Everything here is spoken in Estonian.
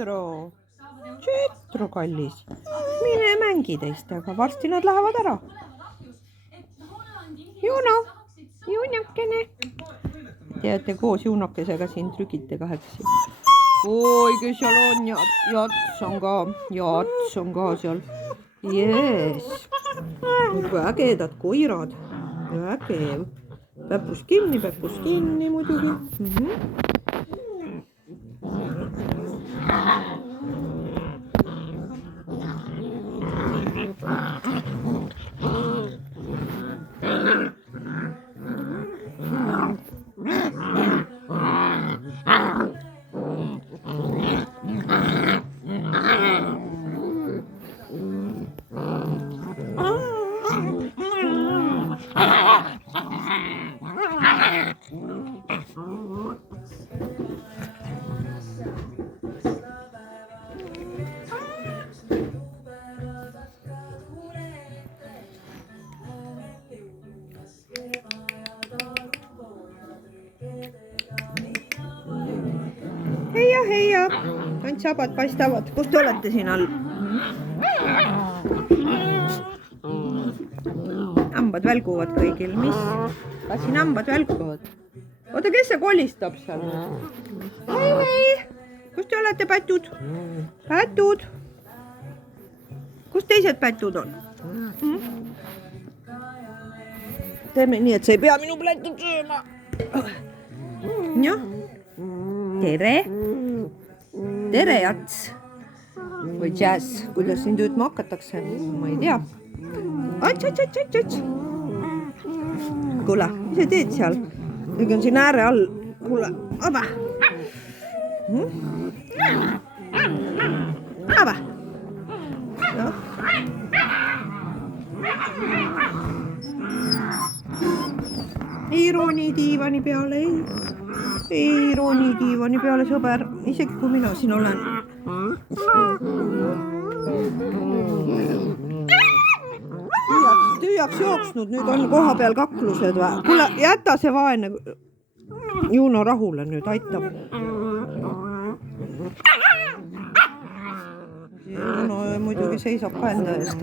Tšetro kallis, mine mängi teistega, varsti nad lähevad ära. Juno, Junakene. Teate, koos Junakesega siin trügite kahekesi. Oi, kes seal on ja Jats on ka seal. Jees, ägedad koirad, vägev. Päppus kinni muidugi. Heia, ainult sabad paistavad. Kus te olete siin all? Hambad välguvad kõigil, mis? Kas siin hambad välguvad? Oota, kes see kolistab seal? Hei, kus te olete, pätud? Pätud? Kus teised pätud on? Teeme nii, et sa ei pea minu plätud sööma. Jah. Tere, Jats. Või Jazz, kuidas sind ütlema hakatakse? Ma ei tea. Ats. Kuule, mis sa teed seal? Nüüd on siin ääre all. Kuule, aba. Aba. Ei rooni diivani peale, ei rooni diivani peale, sõber, isegi kui mina siin olen. Tüüaks jooksnud, nüüd on koha peal kaklused või? Kuule, jäta see vaene Juno rahule nüüd, aitab. Juno muidugi seisab ka enda eest.